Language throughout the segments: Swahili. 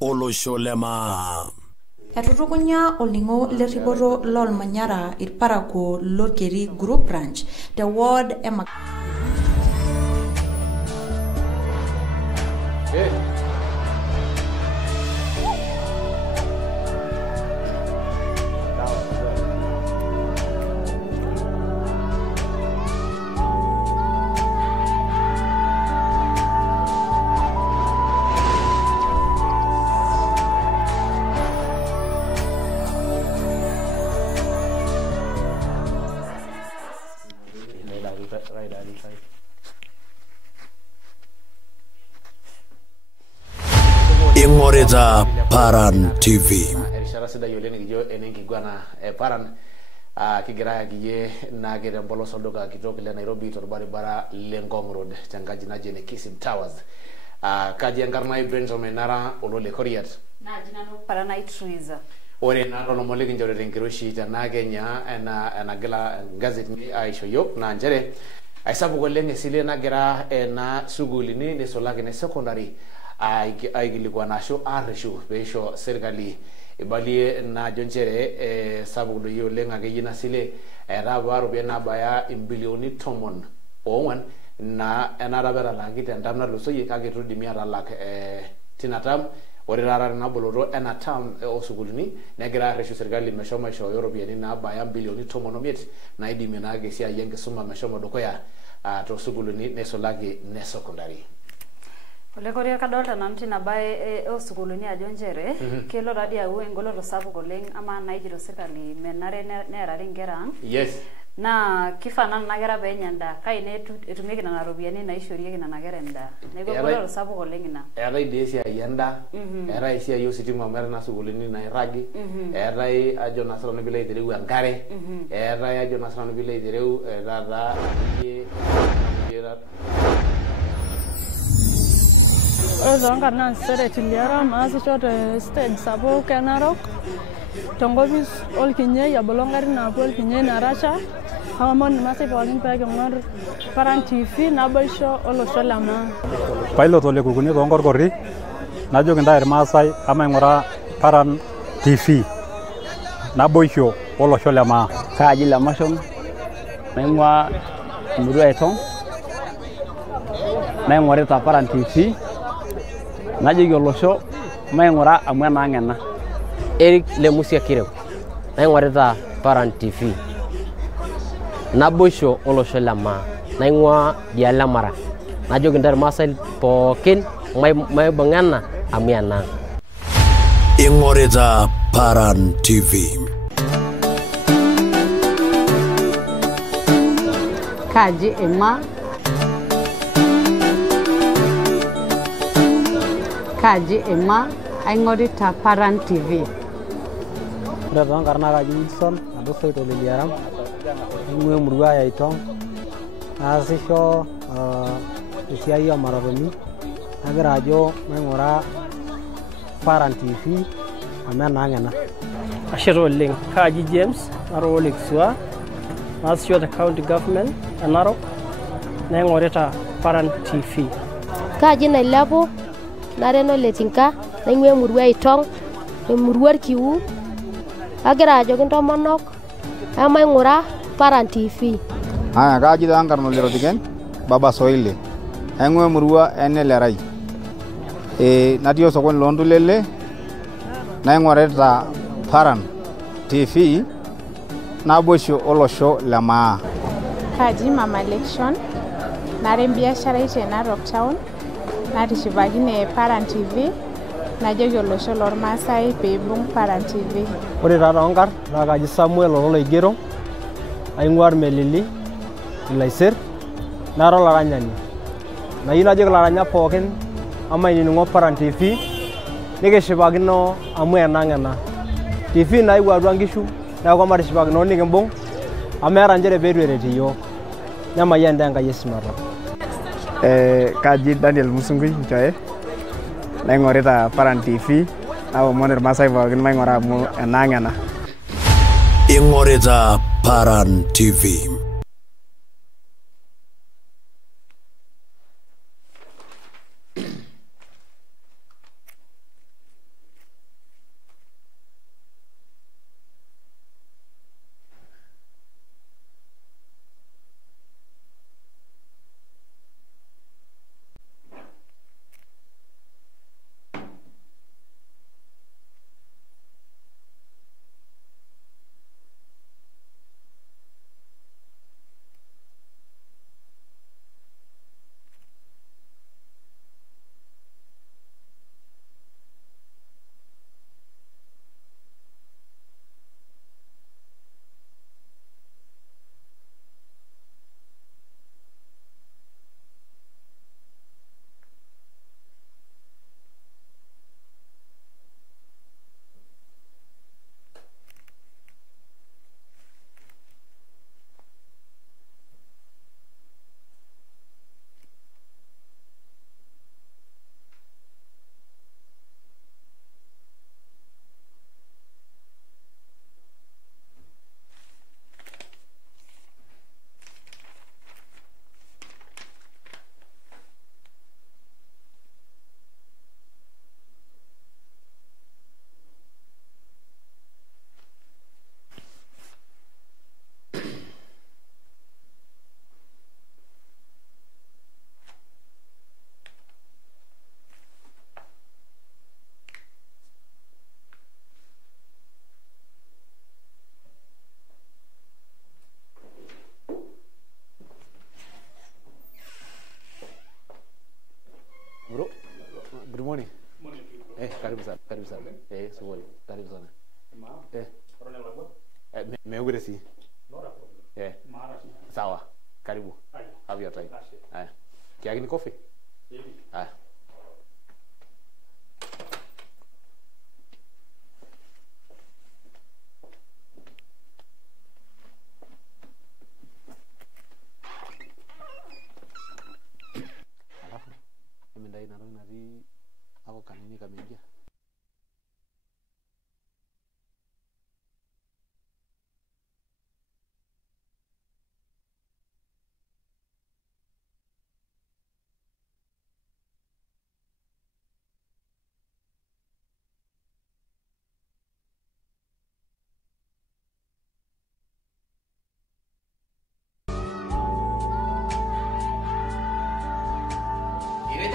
olosho lema. Etutukunya olningo lerripoto lolmanyara irparakuo lorkeri Group Branch the ward ema Ingorita Paran TV. Erishara sida yolene gijo enenkigwana Paran kigira giye na gere mbolo soldoka kitok le Nairobi torbaribara Lengong Road changaji na jene Kisim Towers. Kaji angarna Brainstorm nara olole Koriat. Na jina no Paranite Trees. Ore na rono molegi njore rengiroshi ta na Kenya na gela gazet ni aisho yok na njere aisabu golenge sile na gera na sugulini ne solake ne secondary aigilikuwa nasho areshu besho serikali ibalie na jonchere sabu do yo lenga ge yina sile rabaru be na baya imbilioni tomon owan na enarabera langite ndamna loso ye kage to dimia lak tinatam ore rara na boloro enatam osugulini negira areshu serikali meshoma sho european na baya bilioni tomon omiet na idimi na ge sia yenge suma meshoma dokoya to sugulini ne solake ne secondary. Ole korea kadolta nanti nabae osukuluni ajo njere kelo radi au engolo sapuk oleng ama naijiro serikali menare nerari nkera ang. Yes. Na kifanana na kera penya nda kaine etumieki nana ropiani naishorieki nana kera nda. Neeku engolo sapuk oleng ina. Eetai dii esiai endaa, eetai esiai ositima amu eetai na sukuulini nairragi, eetai ajo na sinanu piilo aitereu enkare, eetai ajo na sinanu piilo aitereu taata Ore toonkarna sere tiliara maasisho te stage sapuk e Narok tenkopis olkinyei abolo ngarin naapuo olkinyei Narasha kaomon irmaasai pookin peeking'or Paran TV naboisho olosho lemaa. Pilot ole kukuni toonkorkorri najoki ntae irmaasai amaing'ura Paran TV naboisho olosho lemaa. Kaaji Lemashon naing'ua emurua Etong naing'orita Paran TV najoki olosho maing'ura amu enaang' ena. Eric Lemusia Kireu naing'orita Paran TV naboisho olosho lemaa naing'ua diale Mara najoki ntae irmaasai pookin maibung'a ena amu enaang'. Ingorita Paran TV. Kaji Emma Kaji Emma aing'orita Paran TV. Ore toonkarna kaji Wilson adosoito leliaram aing'ua emurua e Itong naasisho esiai omaratoni nagira ajo maing'ura Paran TV amu enaang' ena. Ashe oleng. Kaji James Naro Olekisua naasisho te county government e Narok naing'orita Paran TV. Kaji Nailepu Nareno Letinka naing'ua emurua Itong emurua Irkiu agira ajoki intomonok emaing'ura Paran TV. Kaji toonkarna Lerotiken Baba Soile aing'ua emurua Enelerai natii osokoni loontulele naing'orita Paran TV naboisho olosho lemaa. Kaji Mama Election nara embiasharai te Narok Town natishipakine Paran TV najoki olosho lormaasai peibung Paran TV. Ore taata onkarn naa kaji Samuel Oloigero aing'ua Irmelili Ilaiser nara olaranyani. Nayieu najoki ilaranyak pookin amainining'o Paran TV nikishipakino amu enaang' ena. TV naewuo atua nkishu neeku matishipakino nikimbung amu eeta njere peetu eret iyiok nemayian ntae Enkai esimata. Kaji Daniel Musungui Nchoe naing'orita Paran TV naomon irmaasai pookin maing'ura amu enaang' ena. Ingorita Paran TV. Karibu sana. Sugoi. Karibu sana. Meugure si. Sawa. Karibu. Have your time. Kiagi ni coffee? Mindai narong nari ako kanini kami dia.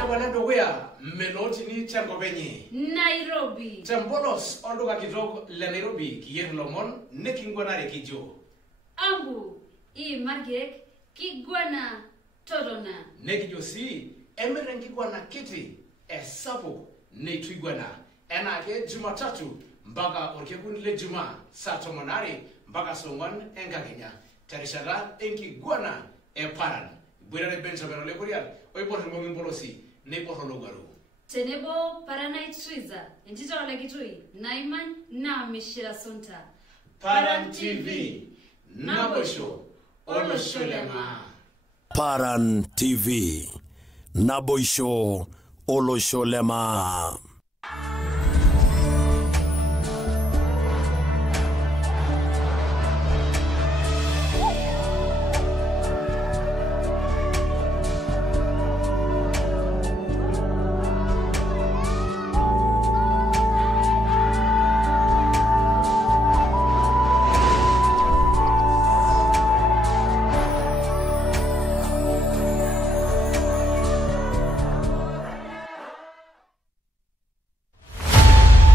Wana dogoya meloti ni chango benyi Nairobi Chambolos ondoka kidogo la Nairobi kiyer lomon nekingwana rekijo Ambu I margek kigwana torona nekijo si emeren kigwana kiti esapo neitwigwana enake Jumatatu mpaka orkekun le Juma satomonari mpaka songon enkakenya tarishara enkigwana eparan bwere Benjamin ole kurial oipoto ngongin polosi Nebo Hologaru. Tenebo Paranite Triza, and Tito Legitui, Naiman, na Mishira Sunta. Paran TV, Nabosho, Olosholema. Paran TV, Nabosho, Olosholema.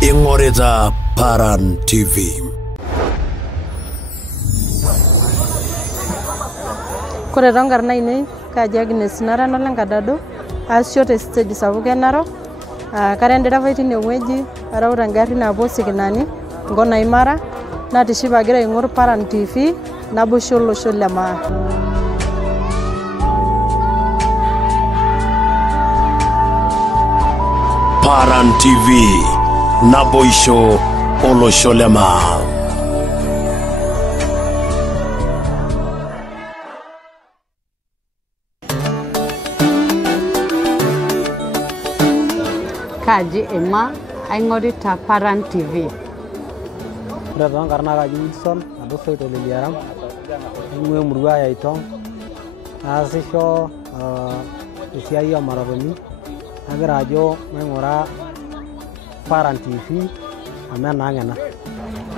Ingoreza Paran TV. Kore rongarna ini kaji Agnes nara nolanga dado ashote stage sabuke naro karendera fight ne weji araura ngari na bosi kinani ngona imara na tishiba gira ingor Paran TV na bosholo sholama Paran TV Naboisho Olosholema. Kaji Emma aingorita Paran TV. Ore karena kaji Wilson ado soito leliaram ingwe murua ya itong asisho esiai omararoni agira ajo maingura Paran TV amena ngena.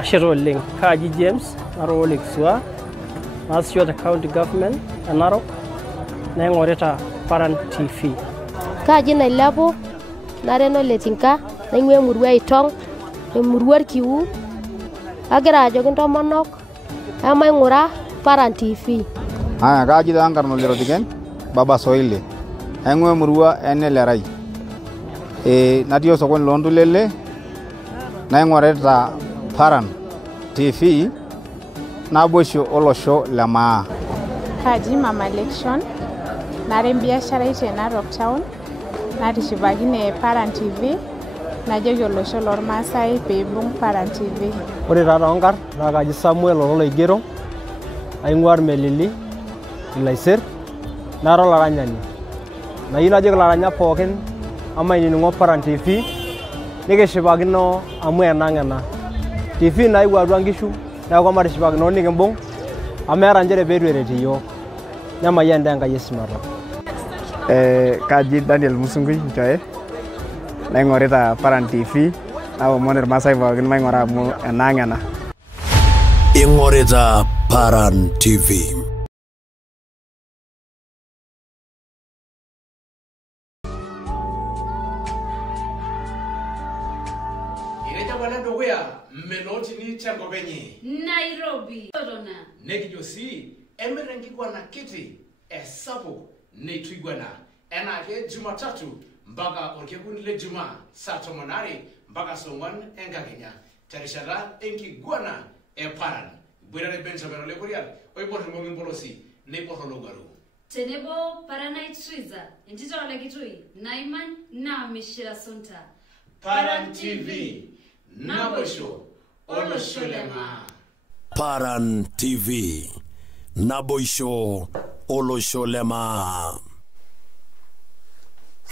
Ashiro Ling Kaji James Narok Sua Nasio the county government Narok naingorita Paran TV. Kaji Nailapo Nareno Letinka naingwe murua itong murua kiu agira ajo kinto monok amaingura Paran TV. Kaji dangar no lero digen Baba Soile aingwe murua enelerai nadio sokon londu lele naingoreta Paran TV nabosho olosho lema. Kaji Mama Election nare biashara ite Narok Town natishibagine Paran TV najoki olosho lormasai peibung Paran TV. Ore tata onkar na kaji Samuel Oloigero aingwar Melili Ilaiser nara laranyani nayieu najoki laranya pookin ama inining'o Paran TV nikishipakino amu enang'ena TV naewuo atua nkishu neeku matishipakino nikimbung amu eeta njere peetu eret iyiok nemayian ntae Enkai esimata. Kaji Daniel Musungui Nchoe naingorita Paran TV naomon irmaasai pookin maing'ura amu enang'ena. Ingorita Paran TV. Meloti ni chango benyi Nairobi Torona nekijo si emerengi gwana kiti esapo neitwigwana enake Jumatatu mpaka orkekun le Juma saa 8 mpaka saa 4 enkakenya terishata enkiguana Paran. Bwirare Benjamin Ole Korea oiborr Mogi Mpolosi neiborr Ologaru. Tenebo Paranite Triza, Intito Ole Kitui, Naiman na Mishira Sunta. Paran TV, Naboisho, Olosholema. Paran TV, Naboisho, Olosholema.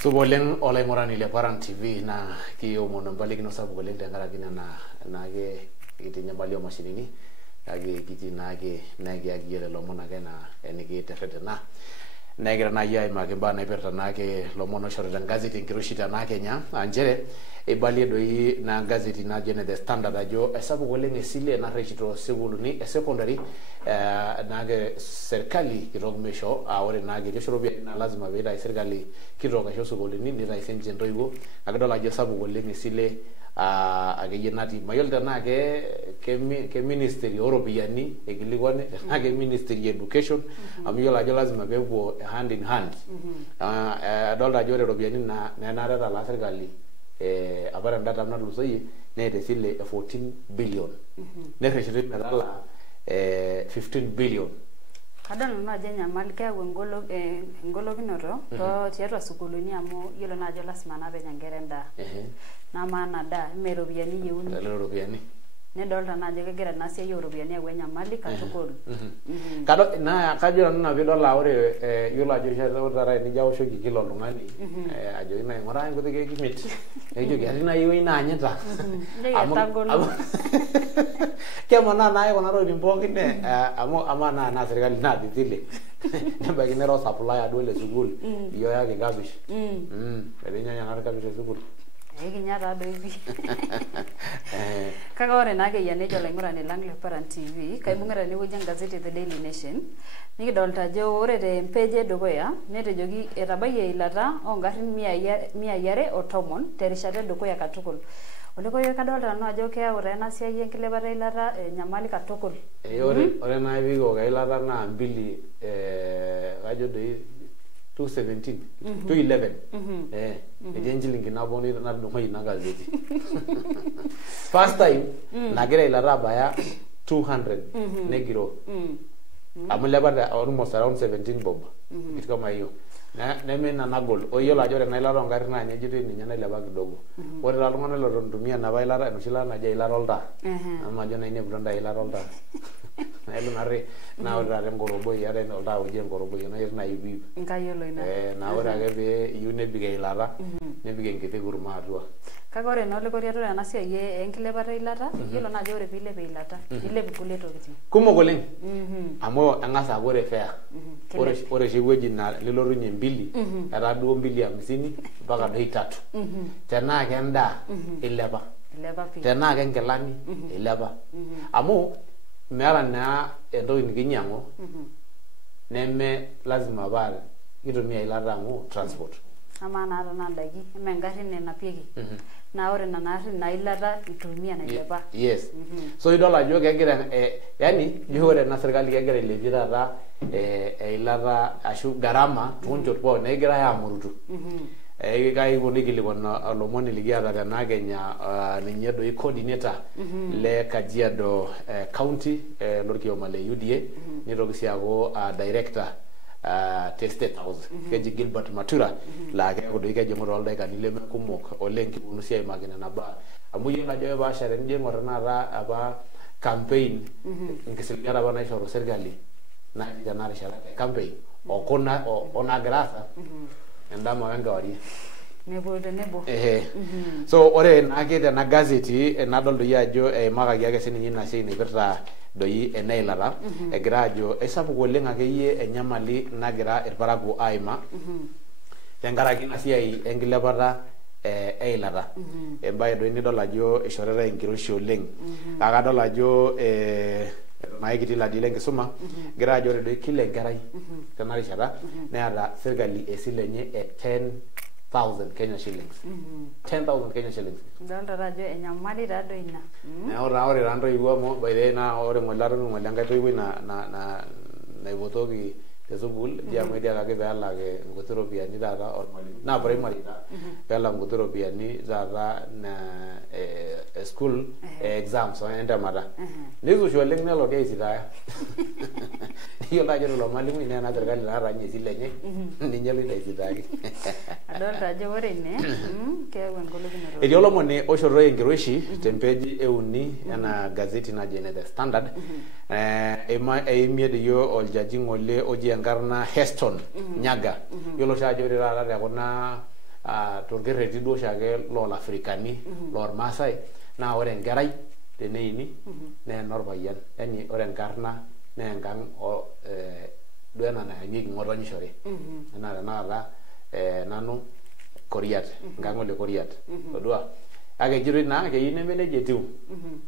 Suboleng olay morani le Paran TV na kiyo mo nambalik no sabu goleng tengara kina na ge itinya balio masinini age kiti nage agiyele lomo nage na enige tefete na negira na yai magimba na iperta nage lomo no shoreta gazeti nkirushita na Kenya anjere ebalie doi na gazeti na jene The Standard ajo esabu goleng esile na registro seguluni secondary nage serikali kirogmesho awore nage joshorobi na lazima beda serikali kiroga sho seguluni ni rais njendoigo agadola ajo sabu goleng esile ageye nati mayolta ke ministry Europeani egilikwane ke ministry education amiyola ajo lazima bebo hand in hand adolta ajo Europeani na nareta la serikali abara ndata na lusoyi nete sile 14 billion nefeshire medala 15 billion kadalo na jenya malika ngolo kinoto to tiatwa sukuluni amo yelo na jola simana be nyangerenda na mana da merobiani yeuni merobiani ne dolta na jege gera na se eurobiani awenya malika tukul kado na kajo na bidola ore yelo ajo sha ora ni jawo shoki kilo lungani ajo ina ngora ngote ke kimit ejo gari na yewi na anyeta kemana na ayo na ro dimboki ne amana na serikali na ditile namba kine ro supply adole sukul iyo yake gabish elinya na gabish sukul eginyara do ibi kaga ore nage yane jola ngora ne langle Paran TV kai bungara ne wujang gazeti The Daily Nation nigi dolta jo ore de page dogoya nete jogi erabaye ilata ongarin mia yare otomon terishate dogoya katukul oleko yo kadolta no ajo ke ore na sia yenkilebara ilata nyamali katukul ore na bigo ga ilata na mbili ajo de 217 211 ejenjilingi na boni na ndoyi na gazeti first time nagira ilata baya 200 negiro amulebara almost around 17 bob kitu kama hiyo na mena na gol oyo la jore na ilaro ngari na nyejitu ni nyana ilaba kidogo ore la ngone lo ndumia na bailara nushila na je ilaro lta ama jona ine blonda ilaro lta na elu nare na ora re ngorobo yare no lta uje ngorobo yona yona ibi ngayolo ina na ora ge be yune bige ilara ne bige ngite guruma atwa kagore no le koriato na sia ye enkilebara ilata yelo na jore pile be ilata ile bikule to kiti kumo goleng amo angasa gore fair ore shiweji na lilorunye mbili era duo 250 mpaka 3 tena kenda ilepa tena kengelani ilepa amo meara na entoki nikinyango neme lazima bale kitumia ilata ngo transport ama na ndagi mengari nena pieki na ore na nari na ilata itumia na ilepa yes so idola jo kegira yani yore na serikali kegira ilevira ta ilata ashu garama tunjot po negira ya murutu kai bonigili bona lomoni ligiara na Kenya ninye do coordinator le Kajiado county lorkio male UDA ni rogisia go director State House keji Gilbert Matura la ke do ike jemo rol dai kanile me kumok olenki unusia imagine na ba amuye na joe ba share nje ngorana ra aba campaign ngisilgara bana shoro serikali na janari shara campaign okona ona grasa ndama wangawari nebo so ore nagede na gazeti nadol do yajo maga yake sininyi na sini birta doi enailara egrajo esabu golenga keye enyamali nagira irparagu aima tengaraki nasiai engilepata eilata embaye doi nidol ajo ishorera enkiroshi oleng akadol ajo maikiti la dile ngisuma gira ajo doi kile ngerai tenarishata neata serikali esilenye 10,000 Kenya shillings 10,000 Kenya shillings ndonda rajo enyamali rado ina na ora rando iwa mo by the na ore ngolaro ngolenga to iwi na ibotoki te sukul diamu diakaki peelaki nkuti ropiyiani taata ormalimui naa primary taa peelak nkuti ropiyiani taata school exams entemata nisushu oleng nelotu aisitaya niyiolo ajo ilo malimui naa ena serkali naata ninye esile enye ninye eloito aisitaki adolta ajo ore ine keeku enkolokinoto etii olomoni oishorito enkiroshi tempeji euni ena gazeti naji ene The Standard eimie diyo oljaji ng'ole oji enkarna Heston Nyaga yiolo oshi ajo ore taata tekuna torkerreti duo oshiake loolafrikani loormaasai naa ore enkerai teneini naa enorpayian yani ore enkarna naa enkang duo ena nayamieki ng'otonyishore enaa tenakata nanu Koriat enkang ole Koriat todua kake ejitoi naa keyieu neme nejia etiu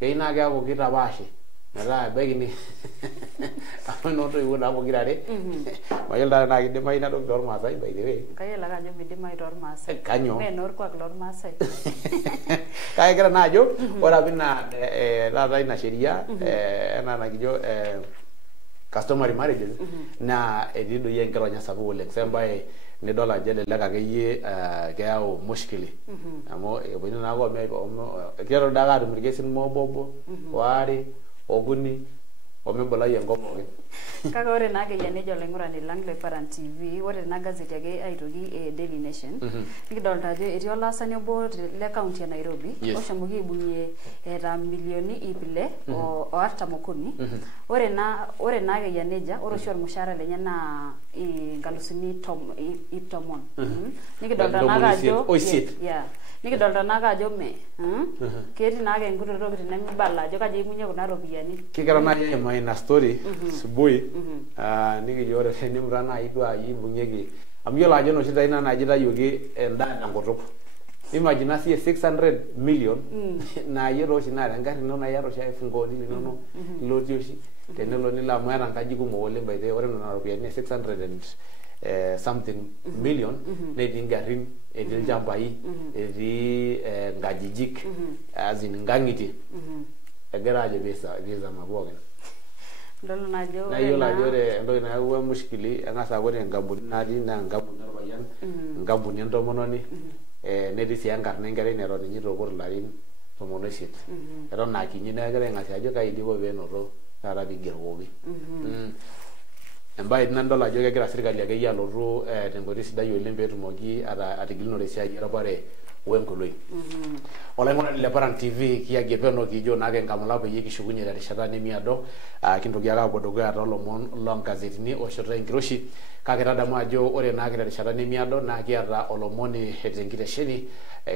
keyieu naa keeku kitapaashi metaa ebaiki ni amu intoiwuo naa pokirare mayiolo taa tenaa kidimayu ina toki tormaasai by the way kayiolo ake ajo midimayu tormaasai kanyoo mee noorkuak lormaasai kake kira naa ajo ore apa ina taata ina sheria ena nakijo customary marriages naa etii doi enkironya sapuk oleng sembaye nidol ajo elelek akeyie keyau mushkili amu epuonu naake keeto daake atum irkesin moobo waare okuni omibulai enkop pookin kake ore naa akeyie nejo olaing'urani lang le Paran TV ore ena gazeti ake aitoki Daily Nation nikidolta ajo etii olaasani obo le kaunti ya Nairobi oshomoki aibung'ie eeta milioni 643 ore naa akeyie nejia ore oshi ormushaara lenye naa nkalusuni 10 nikidolta naake ajo nikidolta naake ajo ketii naake nkuti tokitin nemibala ajo kaji eimunye kuna ropiyiani kikira naaji aimaa ina story subui nikijo ore tenimuta naaji duo ibung'ieki amu yiolo ajo enoshi taina naji tayioki endaa tenkutuk imagine siye 600 million naa yiolo oshi naa tengarri ino naa iyata oshi aifungooni linono ilotii oshi tenelo nilo amu eeta nkaji kumok oleng baite ore nena ropiyiani 600 and something million netii ngarrin etii ilchambai etii nkajijik azin nkang'itie egira ajo visa mapookin na yiolo ajo ore entoki nayawua mushkili eng'as aaku ore enkampuni natii naa enkampuni orpayian enkampuni entomononi netii sii enkarna enkerai neton ninye itookut ilarin 18 eton naa kinyi neeku egira aing'asia ajo kai idiko peenoto taata piigerokoki embaye nidol ajo kegira sirkali akeyie alotu tenkoitoi sidai oleng peetumoki atigilunore esiai eropare wenkoloi olaing'urani le Paran TV kiagie peno kijo naake nkamula peyie kishukunye terishata nemiado kintoki ake apuo dukuya toolomon loongazetini oishorita enkiroshi kake tadamu ajo ore naake terishata nemiado naa kiata olomoni tenkitesheni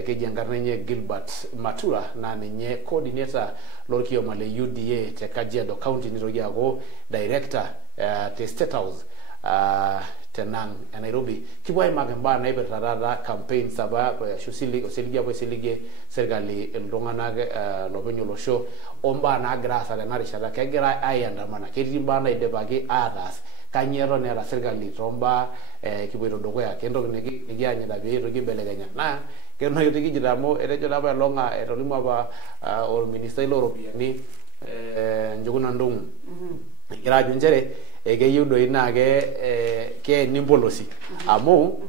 keji enkarna enye Gilbert Matura naa ninye coordinator lorkioma le UDA te Kajiado County nitoki aaku director te State House tenang Nairobi kipuo aimaki mbaa naipirta taata campaigns apa osiligi apa esiligie serkali iltung'anak lopeny olosho ombaa naagira aasa tena rishata kegira aiandamana ketii mbaa naidipaki ataas kanyio eton eeta serkali tombaa kipuoito dukuya kentoki nikianyita pee itoki aibelekenya naa kenoito kijito amu etejo apa elong'a etolimu apa orministai looropiyiani Njuguna Ndung'u egira ajo nchere keyieu doi naa keeni mpolosi amu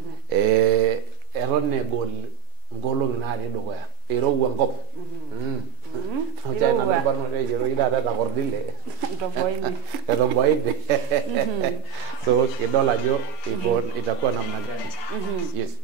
eton egol nkolong'i natii dukuya irowua enkop China barnoto eyioloki taata etakordile etomboine so kidol ajo itakuwa namna gani yes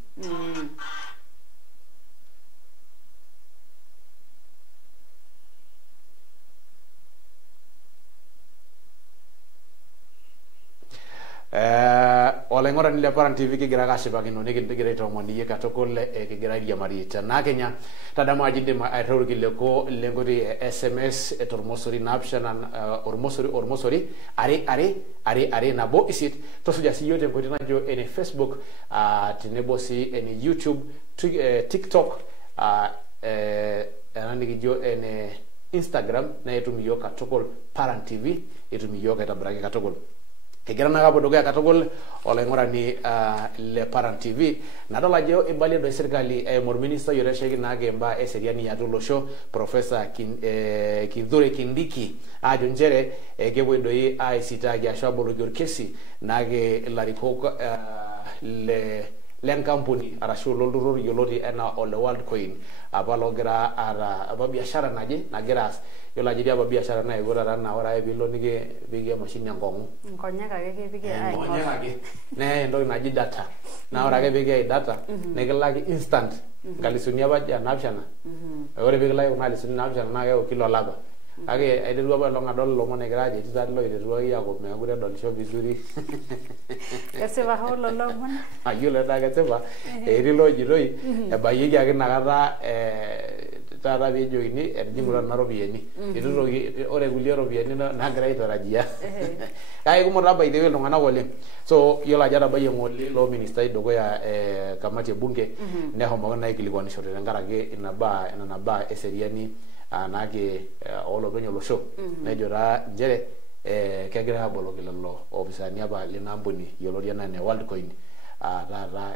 olaing'urani le Paran TV kigira ake ashipakino nikigira aitoomoni katukul kigira airiamari tena Kenya tadamu ajo indim airriu irkiliku lenkoitoi e SMS tormosori 7 ormosori are nabo isiet tosuja siiyio tenkoitoi najo ene Facebook tenebo sii ene YouTube TikTok ena nikijo ene Instagram na etum iyiok katukul Paran TV etum iyiok aitobiraki katukul Kigira na kapo dukuya katukul oloing'urani le Paran TV nadol ajo ibalie do serikali minister yoresheki naake mbaa eseriani yatua olosho Professor Kithure Kindiki ajo njere kepuoi doi aisitaki ashu aboloki orkesi naake ilarikok lenkampuni arashu lolturrur yioloti enaa Ole Worldcoin apa logira aata apa biashara nagira aas yiolo ajo apa biashara naiko taata naa ore ake piilo nikipikie emashini enkong'u nkonyek ake kipiki nkonyek ake nee entoki naji data naa ore ake piiki data nikilaki instant nkalisuni apa 7 ore pikilaki kuna alisuni 7 naa keeku kila olapa kake aiterua apa ilong adol ilomon egira ajo etii taadi loiterua aaku meekure edolisho vizuri kesipa hoo lelo omon ayiolo taa kesipa etii loojitoi ebayieki ake inakata taata peejokini etijing'utua nena ropiyiani itu toki ore kulie ropiyiani nagira aitarajia kake kumok tabaite iltung'anak oleng so yiolo ajo etabayie ng'ole loo ministai dukuya kamati ebunge nehomoki naa aikilikuanishore tenkaraki nena baa eseriani naake olopeny olosho nejo taa njere kegira aboloki lelo opisani apa lina ampuni yioloti enaa ne Worldcoin taata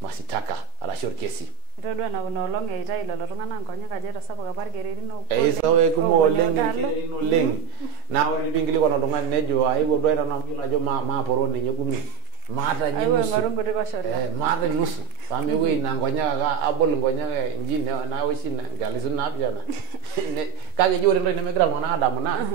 masitaka arashu orkesi itodua ena olong eitai lelo tung'anak nkonyek ajo etasapuka apa irkererin eisawe kumok oleng irkererin oleng naa ore piinkilikuan oltung'ani nejo aewuo duo aitanamu ajo maaporo ninye 10 maata nye maata nusu pame ewuei na nkonyek aka abol nkonyek inji nawoshi nkalisuni 7 kake ijo ore entoki nemegira iltung'anak adamu naa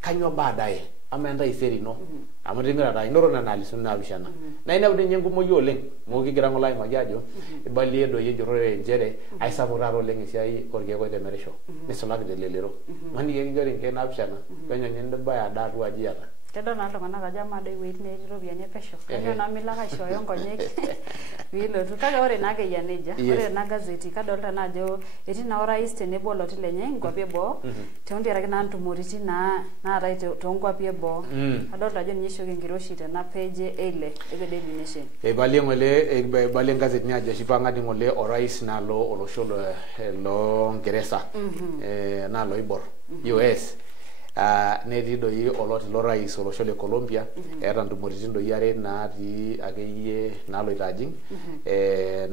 kanyoo baadaye ama entaisere ino amu tingira taa inoto nena alisuni 7 na inepu ninye enkumoi oleng amu kigira ng'ole aimaki ajo ibalie doi enjurrore njere aisapuk taata oleng esiai orkeek oitemerisho nisulaki telelero maniki kijori nkeek 7 penyo nindibaya daa atua aji ata kedol naa iltung'anak ajo ama doi weight netii ropiyiani epesho kanyo naa milaka aishooyo nkonyek piilotu kake ore naa keyia nejia ore ena gazeti kadolta naa ajo etii naa orais tenebo oloti lenye nkwapi eboo teontiaraki naa ntumoritin naa naatai toonkwapi eboo kadolta ajo ninye ishoki enkiroshi tena page eile e Daily Nation eibalie gazeti ajo eshipang'adi ng'ole orais naalo olosho lo Ngeresa naa loibor US netii doi oloti lorais olosho le Colombia eeta ntumoritin doi are natii akeyie naaloito ajing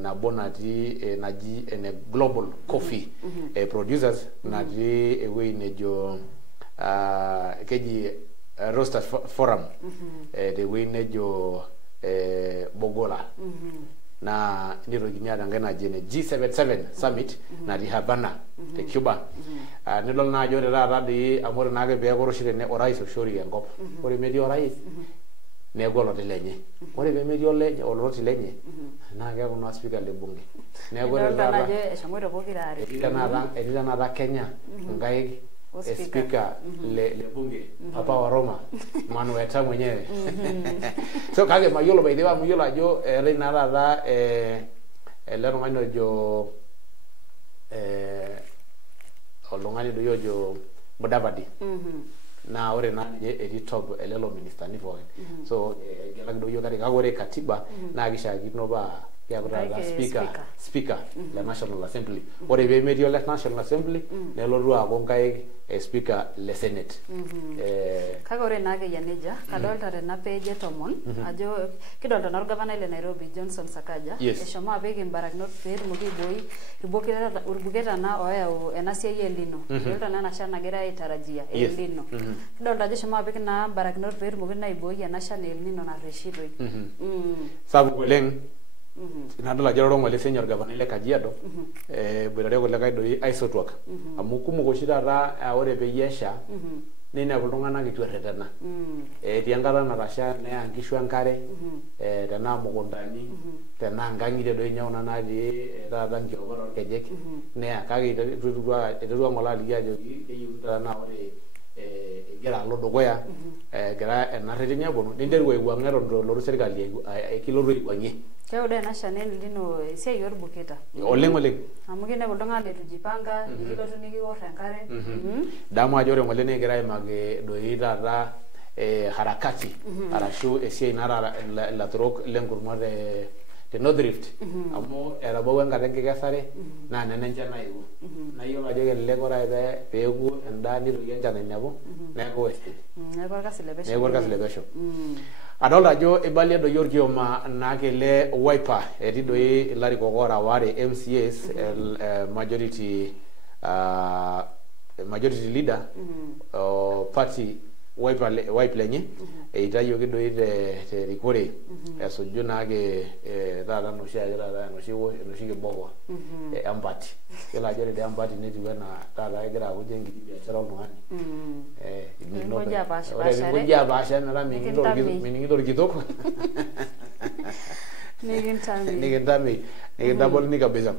nabo natii naji ene Global Coffee Producers natii ewuei nejo keji Roasters Forum tewuei nejo Bogola na nitokini aata enkae naji ene G77 Summit natii Havana te Cuba nidol naa ajo ore taata dii amu ore naake peeku oroshi tene orais oishori enkop ore metii orais neeku oloti lenye ore peemetii oloti lenye naa keeku naa speaker le bunge neeku ore taata etii tanakata Kenya nkaik speaker le bunge Papa wa Roma Manueta mwenyewe so kake mayiolo baidhi amu yiolo ajo eetai naa taata ele tung'ani ojo oltung'ani doi ojo Mudavadi naa ore naa ninye etii top elelo ministani pookin so gelaki doi yiok kake ore katiba naa kishaakino paa keeku taata speaker le National Assembly ore peemetii ole National Assembly nelotu aaku nkaik speaker le Senate kake ore naa keyia nejia kadolta tena page etomon ajo kidolta naa orgavanai le Nairobi Johnson Sakaja eshomo apik imbarakinot peetumoki aiboi irbuketa naa oyau ena siai elino kidolta naa ena shan nagira aitarajia elino kidolta ajo eshomo apik naa imbarakinot peetumoki naa aiboi ena shan elino narreshitoi sapuk oleng nadol ajo ero ng'ole senyor gavanai le Kajiado boitare kulikae doi aisotuak amu kumok oshi taata ore peyie esha ninepu iltung'anak itu erretena etii enkata natasha neya nkishu enkare tenaa mukuntani tenaa nkang'itie doi nye kuna natii taata nkiokot orkejek neya kake iterua ng'ole aliki ajoki keyieu taata naa ore egira alo dukuya egira enarreteni aponu ninteru aiwuang'a eton itu elotu serkali kilotu aiwuang'ie keudo ena shanel lino esiai orbuketa oleng amu kinepu iltung'anak letujipanga nikilotu nikiwor enkare damu ajo ore ng'ole negira aimaki doi taata harakati arashu esiai naata ilaturok lenkurma te North Rift amu etabawua enkata enkikesare naa nena enchan naewuo naa yiolo ajo kelelek ore peeku endaa nitoki enchan ainepu neeku wasted. Neeku orkasi le pesho. Adolta ajo ibalie doi orkioma naake le Wiper etii doi ilarikok ora ware MCAs majority leader party Wiper lenye eitayioki doi te rikore esuju naake taata noshi kiboko empati. Yiolo ajo ore empati netiu enaa taata egira aku enkiti biashara oltung'ani. Ore apaasha metaa mining'ito orkitok. Nikintamol kabisa.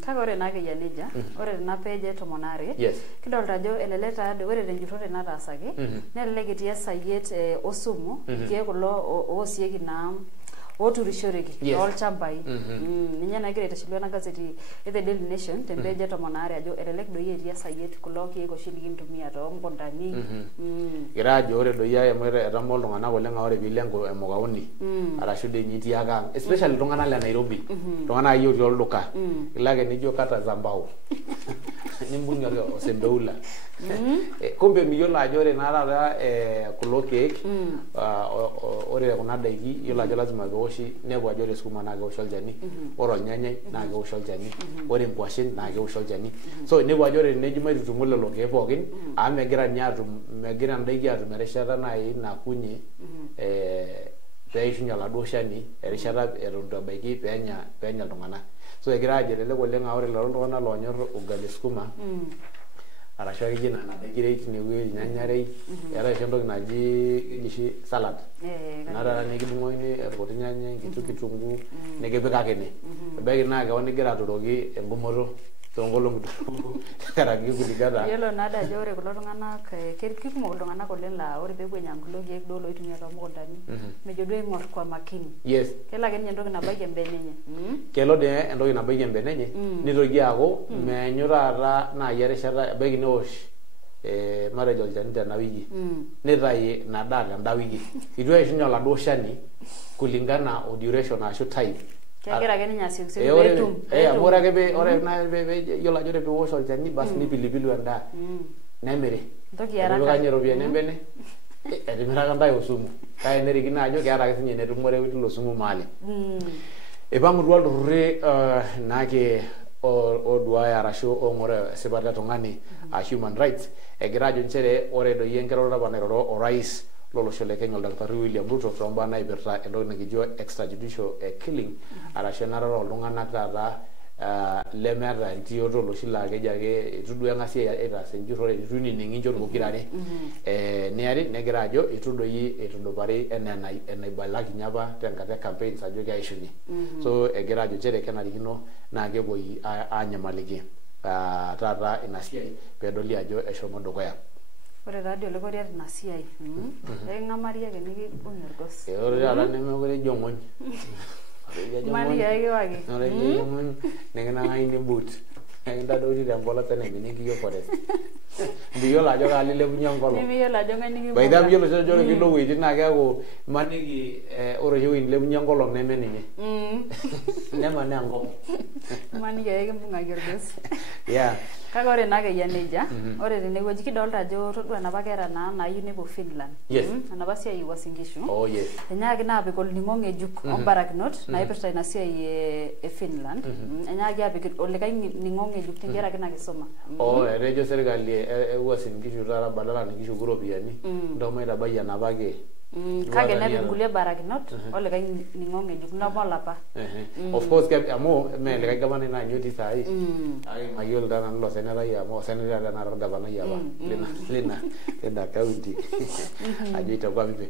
Kake ore naa keyia nejia, ore tena page 12 kidolta ajo elelek taade ore tenjurrore nataasaki nelelek etii esayiet osumu irkeek kulo oosieki naa oturishoreki olchambai. Ninye nagira aitashilu ena gazeti e The Daily Nation te page 12 ajo elelek doi etii esayiet kulo keek oshi likintumia toonkondani. Kira ajo ore doi amu etamoo iltung'anak oleng ore piilengo emukauni arashu doi ninye itii ake ang, especially iltung'anak le Nairobi, iltung'anak akeyie otii olduka ilo ake nijo kata za mbao nimbung'i osembeula. Kumbe miyiolo ajo ore naa taata kulo keek ore kuna daiki yiolo ajo lazima peoshi, nepu ajo ore sukuma naa keoshi olchani, ore ornyanyai naa keoshi olchani, ore nkwashen naa keoshi olchani. So nepu ajo ore teneji maitutumo lelo keek pookin amu megira ndaiki atum erishata nai nakunye peishunye oladuo shani erishata eton itu ebaiki peenya iltung'anak. So egira ajo elelek oleng ore lelo tung'anak loonyor ugali sukuma arashu akeyie nana daikirei tinewueji irnyanyarei eetai oshi entoki naji keji oshi salad nataata nikidung'okini irkuti nyanya enkiti kitunguu nikipik ake ine ebaiki naa keon igira aturoki engumoto toonkolong'i tenkaraki kuligana. Yiolo naa ajo ore kulo tung'anak kekumok iltung'anak oleng laa ore peepuo ainyang kulo keek duo loitumia toomukundani mejo duo aing'or kwa makini. Kelo ake ninye entoki nabaiki embene enye. Kelo dee entoki nabaiki embene enye nitoki aaku meenyu taata naaji erishata ebaiki newosh matejo olchani tena wiki nitayu ina daa tenda wiki itu eishunye oladuo shani kulingana o duration ashu time. Kegira ake ninye asiokisioki peetum. Amu ore ake yiolo ajo ore peewosh olchani basi nipilipilu endaa nemiri. Ntoki araka. Kanye iropiyiani embene etimiraka ntae osumu. Kake nerikino ajo keeta ake sinye netumore tilo sumu maali. Ipang'utua ilturrurri naake oduaya arashu ong'ore esipata etung'ani human rights egira ajo nchere ore doi enkeroroto apa nairoro orais lolosho le Kenya Dr. William Ruto tombaa naipirta entoki nikijo extrajudicial killing arashu enarata oltung'anak taata lemeeta entioto oloshi laa keji ake itu duo eng'asi aitaas enjurrore itu inining'i inchot pokirare. Niari negira ajo itu doi eitudupari enaa enaibalaki apa tenkata campaigns ajo keishunye. So egira ajo nchere kenarikino naa kepuoi aanyamaliki taata ina siai peedoli ajo eshomo dukuya. Ore taadi olekoriat ina siai eking'amari ake nikibung'i orgos. Ore taata nemekure ejo ng'ony. Mali ake wake. Ore ng'ony nikinang'akini boot. Ekintadouti tempolos nikiyo forest. Miyiolo ajo kaali ilepunye enkolong. Nimiyiolo ajo ng'ae nikibung'a. Baita miyiolo sii ajo ore piilo wueitin naa keeku imaniki ore oshi ewuei nilepunye enkolong neme ninye. Nemanaa enkop. Imaniki ake kimbung'aki orgos. Kake ore naa keyia nejia, ore tenewueji kidolta ajo todua enapa kera naa naayieu nepuo Finland. Enapa siai Uasin Gishu. Enyaaki naapik olning'o ng'ejuk ombarakinot naipirta ina siai e Finland. Enyaaki apik olikae ning'o ng'ejuk tenkaraki ina kisuma. Etejo serkali e Uasin Gishu taata badala nikishuku iropiyiani ntoo maitabai enapa ake. Kake nepik kulie barakinot olikae ning'o ng'ejuk nabo olapa. Of course amu mee likae gavanai naa ninye otii saai. Kake mayiolo taa nanu ilo senetai amu osenetai tenakata orgavanai apa lina kaunti ajo itakuwa vipi.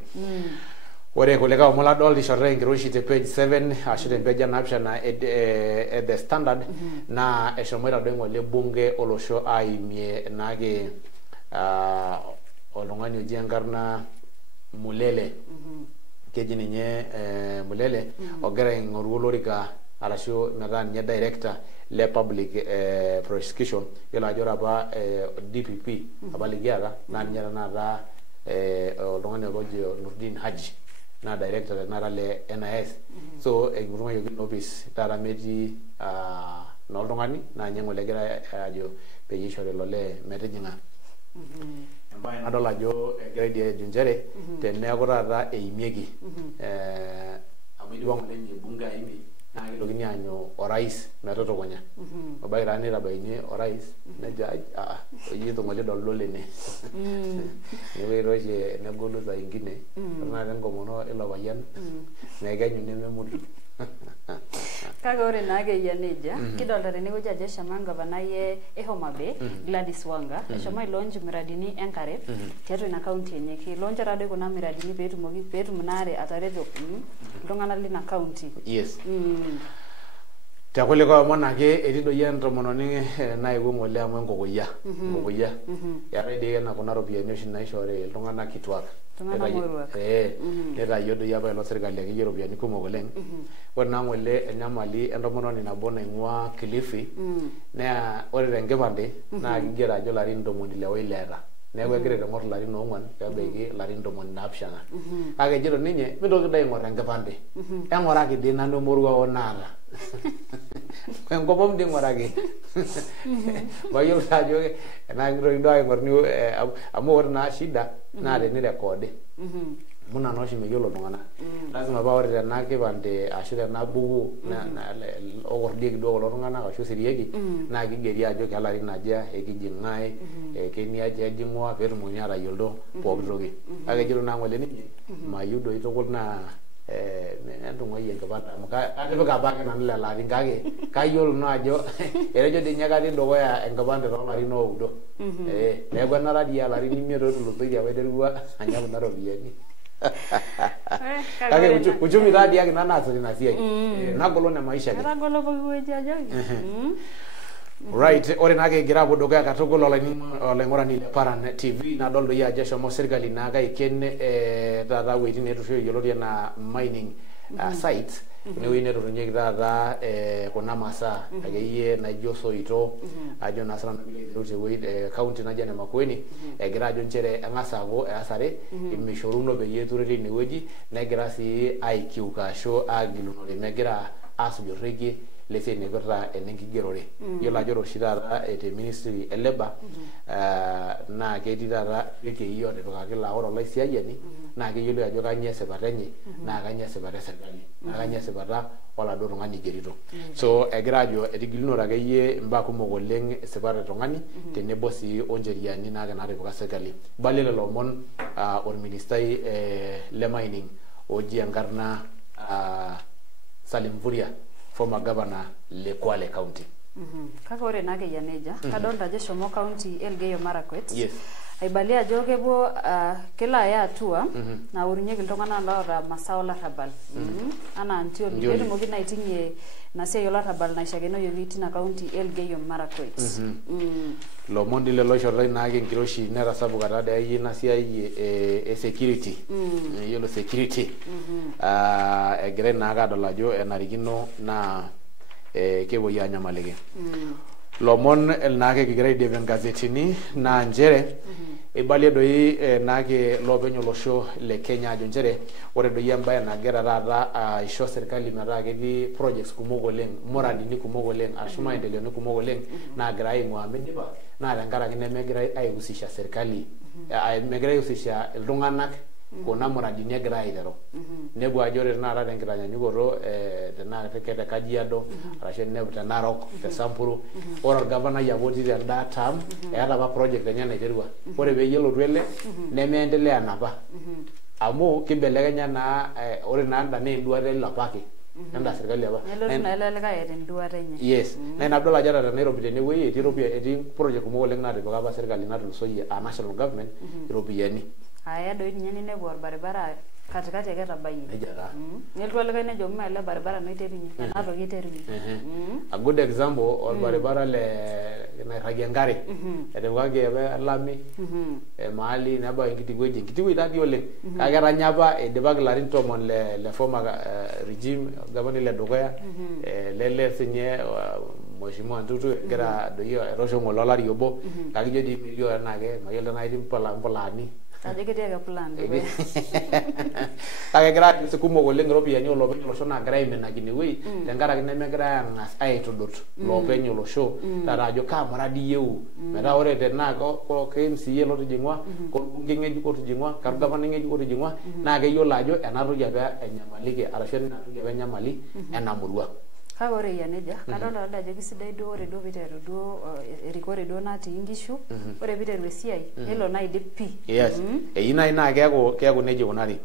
Ore kulikae omon ladolta ishoritae enkiroshi te page 7 ashu te page 7 e The Standard naa eshomoita duo ng'ole bunge olosho aimie naake oltung'ani oji enkarna Mulele keji ninye Mulele ogira aing'oru olorika arashu metaa ninye director le public prosecution. Yiolo ajo ore apa DPP apa likiata naa ninye tenakata oltung'ani oji Nurdin Haji naa director tenakata le NIS. So ekitung'uayioki ina office taata metii noltung'ani naa nye ng'ole egira ajo peyie ishori lole metijing'a embaye nadol ajo egira idia ajo nchere teneeku taata eimieki amu idipa ng'ole nye bunge aimi naa kitokini aanyu orais metutukunya obaiki taa nitabaini orais nejo oyiito ng'ole doldo lene neeku itoshi negolu saa ingine naata enkomono ilo payian meekenyu nememutu kake ore naake eyia nejia kidolta tenewueji ajo eshomo engavanai e Homa Bay Gladys Wanga eshomo ailaunch miradini enkare tiatua ina kaunti enye kilauncha taadoi kuna miradini peetum inaare atareto iltung'anak lina kaunti. Yes. Tekulikae omon ake etii doi entomononi naewuo ng'ole amu enkokoyia eetai dii ena kuna ropiyiani oshi naishori iltung'anak kituak netayio doi apa ilo sirkali akeyie ropiyiani kumok oleng. Ore naa ng'ole enyamali entomononi nabo naing'ua Kilifi naa ore tenkipande naa kigero ajo larin 60 eeta. Neeku egira aing'or larin 4 peebaiki larin 70. Kake ejito ninye mitoki doi aing'or enkipande. Eng'oraki dii nanu emoruao naata. Enkopom dii ng'oraki. Mayiolo ajo enaa kitoki doi aing'or amu ore naa shida naa tenirekodi. Muna nooshi meyiolo iltung'anak. Lazima paa ore tena kipande ashu tena buku okordieki duo kulo tung'anak ashu sirieki naa kigeri ajo kelarin aja ekijing'ae keniaja ejing'ua peetumokini atayiolo pooki toki. Kake ejito naa ng'ole ninye mayieu doi tukul naa entung'uai enkipande amu katipika apake nanu lelo arin kake kayiolo naa ajo etejo dii nye katii dukuya enkipande toolarin 9. Neeku enara dii larin 5 otulusoitie apa iterua anya kuna ropiyiani. Kake uchumi taa diake ina naasita ina siai nagolo ne maisha etagolo pooki wueji ajoki. Right, ore naake egira apuo dukuya katukul olaing'urani le Paran TV nadol doi ajo eshomo sirkali naa kaiken taata wueitin neetusho yioloti enaa mining sites inewueji neturunyieki taata kuna masaa akeyie naijo soito ajo naa sana tewueji kaunti naji ene Makueni egira ajo nchere eng'as aaku easare imishoruno peyie eturi tinewueji negira sii aikiuka ashu agilunore megira aasuj orrekie lesiai naipirta enenkigerore. Yiolo ajo oshi taata te ministry e Labour naa ketii taata irkeii otipikaki laa ore olaisiayiani naa keyioloi ajo kanyioo esipata enye naa kanyioo esipata esirkali naa kanyioo esipata oladuo tung'ani igerito. So egira ajo etigilunore akeyie imbaa kumok oleng esipata etung'ani tenebo sii oncheriani naake naatipika sirkali. Ibalie lelo omon orministai le mining oji enkarna Salim Mvurya former governor le Kwale County. Kake ore naake eyia nejia kadolta ajo eshomo kaunti Elgeyo Marakwet. Yes. Aibalie ajo kepuo kelo aya atua naorunyieki iltung'anak loota masaa olarrabal anaa ntioli peetumoki naa aiting'ie ina siai olarrabal naishakenoyioki tina kaunti Elgeyo Marakwet. Lomon dii lelo oishoritai naake enkiroshi netasapuka taadoi ina siai e security. Yiolo security egirai naake adol ajo enarikino naa kepuoi aanyamaliki. Lomon naake kigira aidip engazetini naa nchere ibalie doi naake loopeny olosho le Kenya ajo nchere ore doi embaye nagira taata aisho sirkali metaa ketii projects kumok oleng, muradini kumok oleng ashu maendeleoni kumok oleng naagira aing'ua midipa naa tenkaraki nemegirai aihusisha sirkali megirai aihusisha iltung'anak kuna muradini egira aiteru. Nepuo ajo ore tenakata tenkitanyanyukoto tenaa te Kajiado arashu te Narok te Samburu ore orgavanai apa otii tenda term eeta apa project enye naiterua. Ore peyie elotu ele nemeendelea napa amu kibelekenya naa ore naa enda naa enduata ele apake enda sirkali apa. Nelotu naa ele likae eeta enduata enye. Yes. Naa inadol ajo ata te Nairobi tenewueji etii project kumok oleng naatipika apa sirkali natulusoyie national government iropiyiani. Aya doi ninye ninepu orbaribara katikati ake etabayie. Nelotu olikae nejo mee ele barabara naiterunye enatoki iterunye. A good example orbaribara le nairragie enkare etipikaki apa lami mahali nebau enkiti wueji taadii oleng kake etanya apa idipaki larin 10 le former regime gavana le dukuya lele sinye Mheshimiwa Ntutu egira doi aitosho ng'ole olari obo kake ijo dii milio enaake mayiolo tenaa etii mpulaani Ajo ketii ake plan dukuya. Kake kira kumok oleng iropiyiani olopeny olosho naagira aiminakine wei tenkaraki nemegira ang'as aitudut loopeny olosho taata ajo kaa muradi iyieu metaa ore tenaa KMCA lotijing'ua korbungei ng'ejuk otijing'ua korgavanai ng'ejuk otijing'ua naa keyiolo ajo ena toki apa enyamaliki arashu ena toki apa enyamali ena murua. Kake ore yia nejia, kadolta ajo kisidai duo ore duo piiteru duo erikore duo natii nkishu, ore piiteru esiai nelo naidip pii. Yes. Eyi nai naa keeku nejia ikunari.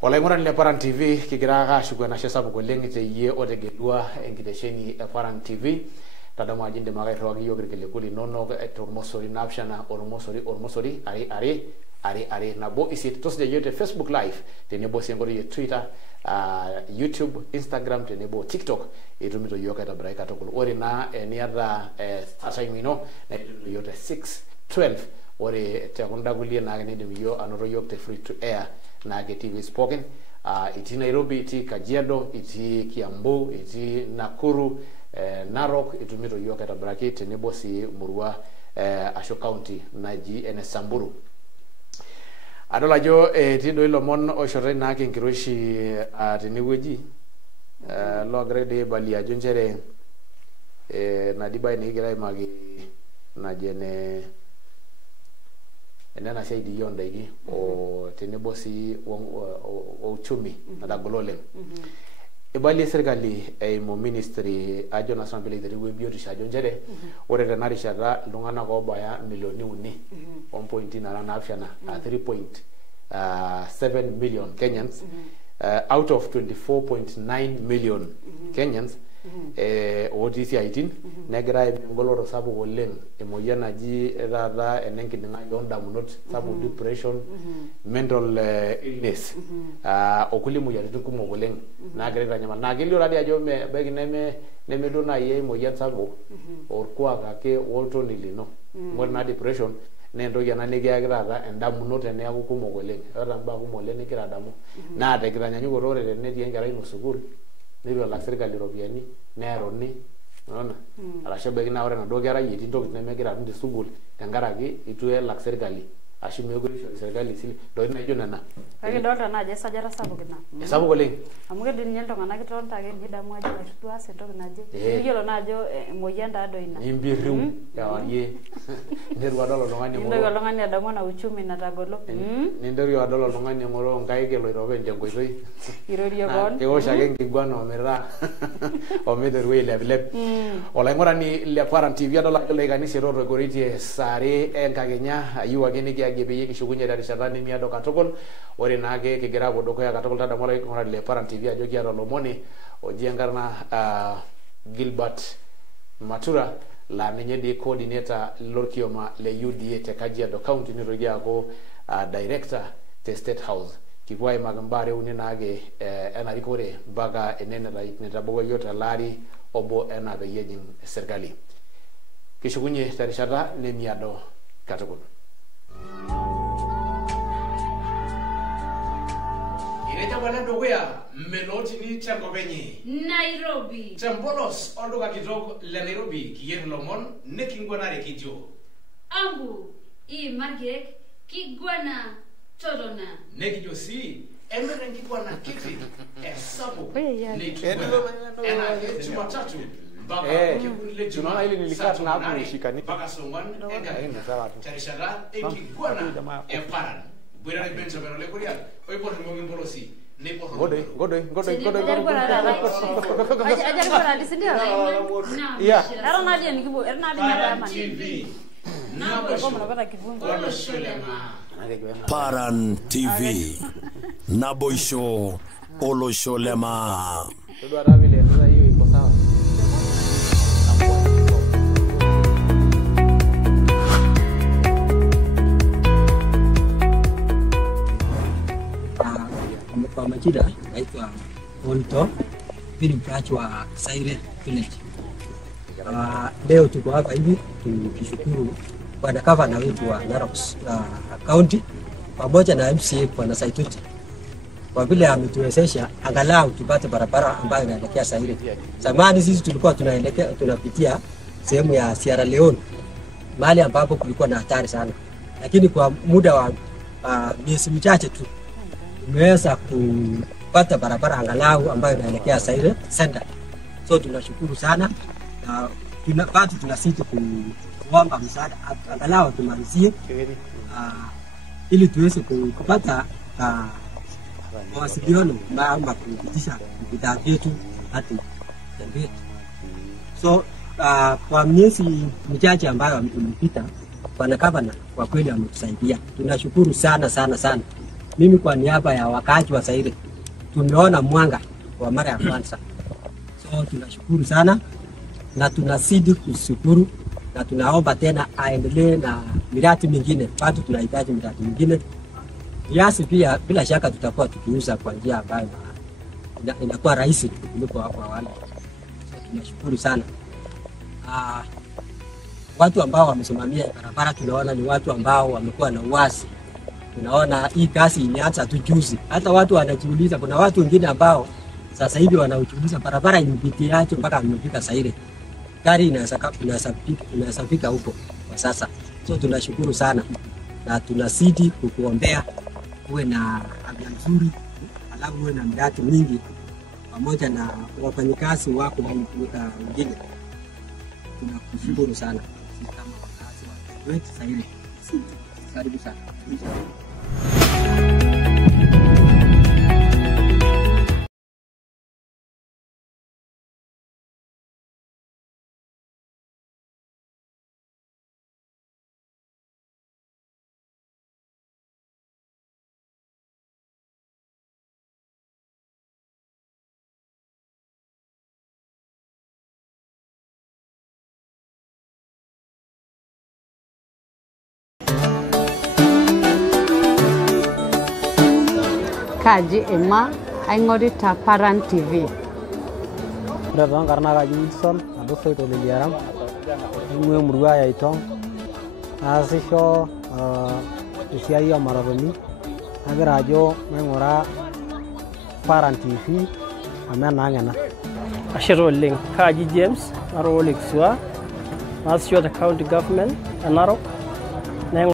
Olaing'urani le Paran TV kigira ake ashuku enashe sapuk oleng teyie otegedua enkitesheni e Paran TV. Tadamu ajo indim ake airriwaki iyiok irkiliku linonok tormosori 7 ormosori are nabo isiet tosuja iyiok te Facebook live tenebo sii enkoitoi e Twitter, YouTube, Instagram tenebo TikTok itumito iyiok aitobiraki katukul. Ore naa eniata time ino na itumito iyiok te 612. Ore tekunda kulie naa nidim iyiok anoto iyiok te free to air naake TV spoken. Itii Nairobi, itii Kajiado, itii Kiambu, itii Nakuru, Narok itumito iyiok aitobiraki tenebo sii murua ashu county naji ene Samburu. Adol ajo etii doi lomon oishotai naake enkiroshi tenewueji loogira doi aibalia ajo nchere nadibai nikigira aimaki naji enena siai dii ondaiki o tenebo sii uchumi natagolo oleng. Ibalie serikali eimu ministry ajo na sambele iterua biotisho ajo nchere ore tena rishata iltung'anak oobaya milioni 3.7 3.7 million Kenyans out of 24.9 million Kenyans otii siaitin negira engoloto sapuk oleng emoyian naji taata enenkiding'ai oondamunot sapuk depression, mental illness okulie moyiaritin kumok oleng naagira aitanyamal. Naa kelio taadii ajo ebaiki nemeduo naaji emoyian sapuk orkuak ake oltoni lino. Ore naa depression naa entoki ena nikiyaki taata endamunot teneeku kumok oleng. Eeta mbaa kumok oleng nigira adamu. Naa tenkitanyanyukoto ore tenetii enkerai ino sukuul nitu elak serikali iropiyiani neeruni unaona arashu ebaiki naa ore enaduo kerai etii ntokitin nemegira atum te sukuul tenkaraki itu elak serikali ashu meekure isho serikali sile ntokitin naijo nena. Kake dolta naa ajo esajata sapuk ina. Esapuk oleng. Amu kedim ninye iltung'anak itonta ake nidamu ajo itu aas entoki naje. Niyiolo naa ajo emoyian taadoi ina. Nimbirriu kewarie. Ninteru adol oltung'ani eng'oro. Ninteru oltung'ani adamu ena uchumi natagolo. Ninteru adol oltung'ani eng'oro nkaik eloito openy tenkoitoi. Irorie koon. Kewosh ake enkiguana omiteru ailepilep. Olaing'urani le Paran TV adol ajo laikanisa etotogoritie sare enkakenya ayieu ake nikiagie peyie kishukunye terishata nemiado katukul. Ore naake kigira apuo dukuya katukul tadamu olaing'urani le Paran TV ajo kiata olomoni oji enkarna Gilbert Matura la ninye di coordinator lorkioma le UDA te Kajiado County nitoki aaku director te State House. Kipuo aimaki mbaa uni naake enarikore mpaka ene netabawua yiok telaari obo ena peyie ejing serikali. Kishukunye terishata nemiado katukul. Ireja wale dukuya melotini tenkopenye Nairobi tembolos olduka kitok le Nairobi kiyer lomon nekingwanare kijo Ambu margek kigwana totona nekijo si emere nkigwana kiti esabu Jumatatu tunaona hili nilikata na hapo nishikani mpaka Songwan terishata ekigwana Paran Bwira Benjamin Olekoria oipo tumongi mbolosi Godoi Paran TV Naboisho Olosholema. Kwa majina naitwa Onto, mimi ni mkaaji wa Saire Village. Leo tuko hapa hivi tukishukuru bwana gavana wetu wa Narok County pamoja na MCA Bwana Saitoti kwa vile ametuwezesha angalau tupate barabara ambayo inaelekea Saire. Zamani sisi tulikuwa tunapitia sehemu ya Sierra Leone mahali ambapo kulikuwa na hatari sana, lakini kwa muda wa miezi michache tu tumeweza kupata barabara angalau ambayo inaelekea Saire Center. So tunashukuru sana na bado tunasiti kuomba msaada angalau tumalizie ili tuweze kupata mawasiliano ama kupitisha bidhaa yetu hadi jamii. So kwa miezi michache ambayo imepita, Bwana Gavana kwa kweli ametusaidia. Tunashukuru sana sana sana. Mimi kwa niaba ya wakaaji wa Saire tumeona mwanga wa mara ya kwanza. So tunashukuru sana na tunazidi kushukuru na tunaomba tena aendelee na miradi mingine. Bado tunahitaji miradi mingine. Viazi pia bila shaka tutakuwa tukiuza kwa njia ambayo inakuwa rahisi kuliko hapo awali. Tunashukuru sana. Watu ambao wamesimamia barabara tunaona ni watu ambao wamekuwa na uwazi. Tunaona hii kazi ilianza tu juzi. Hata watu wanajiuliza, kuna watu wengine ambao sasa hivi wanauliza barabara imepitiaje mpaka imefika Saire. Gari inaweza fika huko kwa sasa. So tunashukuru sana na tunazidi kukuombea uwe na afya nzuri, alafu uwe na miradi mingi pamoja na wafanyikazi wako na wengine. Tunakushukuru sana kama wakazi wa wetu Saire. Karibu sana. Kaji Emma aing'orita Paran TV. Ore tonkarna kaji Wilson ado soito leliaram aing'ua emurua ya Itong naasisho esiai omaratoni nagira ajo maing'ura Paran TV amu enaang' ena. Ashe oleng. Kaji James naro Ole Kisua naasisho te county government e Narok.